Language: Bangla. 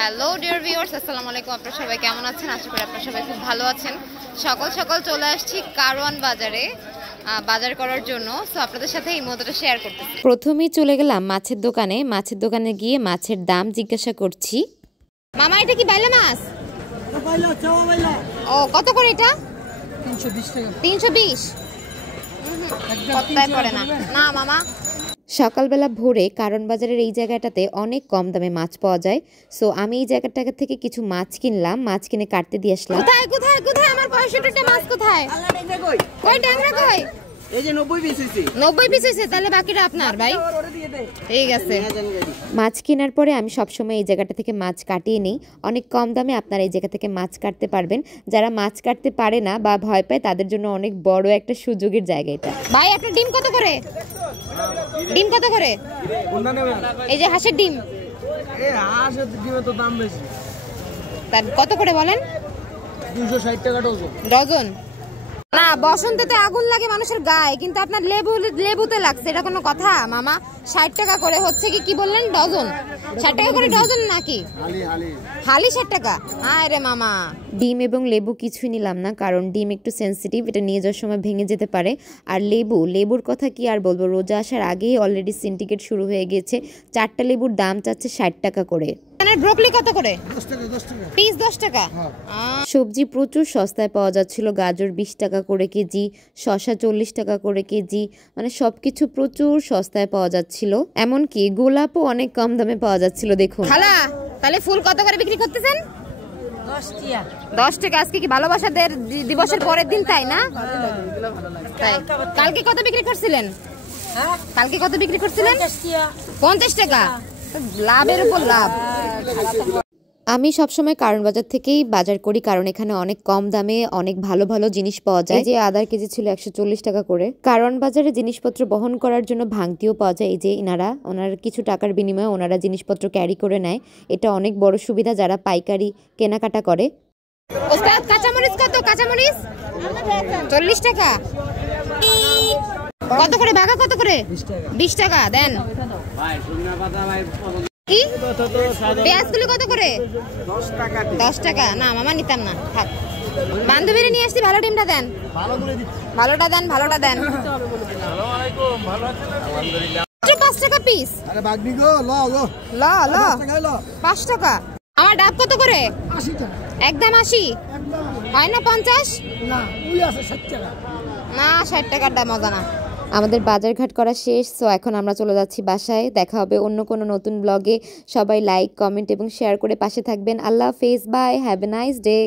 হ্যালো ডিয়ার ভিউয়ার্স, আসসালামু আলাইকুম। আপনারা সবাই কেমন আছেন? আশা করি আপনারা সবাই খুব ভালো আছেন। সকাল সকাল চলে আসছি কারওয়ান বাজারে বাজার করার জন্য। সো আপনাদের সাথে এই মুহূর্তটা শেয়ার করতেছি। প্রথমেই চলে গেলাম মাছের দোকানে। মাছের দোকানে গিয়ে মাছের দাম জিজ্ঞাসা করছি। মামা, এটা কি বাইলা মাছ? ও, কত করে এটা? 320 টাকা। 320? কতটাই পড়ে না না মামা। সকালবেলা ভোরে কারণ বাজারের এই জায়গাটাতে অনেক কম দামে মাছ পাওয়া যায়। সো আমি এই জায়গাটা থেকে কিছু মাছ কিনলাম, মাছ কিনে কাটতে দিয়ে আসলাম। কোথায় কোথায় কোথায় আমার 65টা মাছ কোথায়? কই ট্যাংরা কই? এই যে 90 পিস হইছে। 90 পিস হইছে, তাহলে বাকিটা আপনার ভাই। ঠিক আছে। মাছ কেনার পরে আমি সবসময় এই জায়গাটা থেকে মাছ কাটিয়ে নিই। অনেক কম দামে আপনারা এই জায়গা থেকে মাছ কাটতে পারবেন। যারা মাছ কাটতে পারে না বা ভয় পায় তাদের জন্য অনেক বড় একটা সুযোগের জায়গা এটা। ভাই, আপনার ডিম কত করে? ডিম কত করে? এই যে হাঁসের ডিম। এই হাঁসের ডিমের তো দাম বেশি। তার কত করে বলেন? 260 টাকা ডজন। ডজন না, বসন্ততে আগুন লাগে মানুষের গায়ে, কিন্তু আপনার লেবুতে লাগছে, এটা কোনো কথা মামা? 60 টাকা করে হচ্ছে কি বললেন? ডজন 60 টাকা করে ডজন নাকি? হালি 60 টাকা? আরে মামা, ডিম এবং লেবু কিছুই নিলাম না, কারণ ডিম একটু সেন্সিটিভ, এটা নিয়ে যাওয়ার সময় ভেঙে যেতে পারে। আর লেবুর কথা কি আর বলবো, রোজা আসার আগেই অলরেডি সিন্ডিকেট শুরু হয়ে গেছে। 4টা লেবুর দাম চাচ্ছে 60 টাকা করে। ব্রোকলি কত করে? 10 টাকা পিস। 10 টাকা। সবজি প্রচুর সস্তায় পাওয়া যাচ্ছিল। গাজর 20 টাকা করে কেজি, শসা 40 টাকা করে কেজি, মানে সবকিছু প্রচুর সস্তায় পাওয়া যাচ্ছিল। এমনকি গোলাপও অনেক কম দামে পাওয়া যাচ্ছিল। দেখুন খালা, তাহলে ফুল কত করে বিক্রি করতেছেন? 10 টাকা। 10 টাকা। আজকে কি ভালোবাসা দিবসের পরের দিন, তাই না? তাই। কালকে কত বিক্রি করছিলেন? কালকে কত বিক্রি করছিলেন? 50 টাকা। লাভের উপর লাভ। আমি সবসময় কারণ বাজার থেকেই বাজার করি, কারণ এখানে অনেক কম দামে অনেক ভালো ভালো জিনিস পাওয়া যায়। এই যে আদার কেজি ছিল 140 টাকা করে। কারণ বাজারে জিনিসপত্র বহন করার জন্য ভাঙতিও পাওয়া যায়। এই যে ওনারা কিছু টাকার বিনিময়ে ওনারা জিনিসপত্র ক্যারি করে নেয়। এটা অনেক বড় সুবিধা যারা পাইকারি কেনাকাটা করে। ওস্তাদ, কাঁচামরিচ কত? কাঁচামরিচ 40 টাকা। কত করে বাঘা? কত করে? 20 টাকা দেন। কি পেঁয়াজগুলো কত করে? 10 টাকা। না মামা, নিতাম না, থাক। বান্ধবীরা নিয়ে আসছি, ভালো ডিমটা দেন। ভালোটা দেন। 5 টাকা পিস। 5 টাকা। আমার ডাব কত করে? 80 টাকা। একদম 80? হয় না 50? না, 60 টাকার ডাব মজা না। আমাদের বাজারঘাট করা শেষ। সো এখন আমরা চলে যাচ্ছি বাসায়। দেখা হবে অন্য কোনো নতুন ব্লগে। সবাই লাইক, কমেন্ট এবং শেয়ার করে পাশে থাকবেন। আল্লাহ হাফেজ, bye, have a nice day.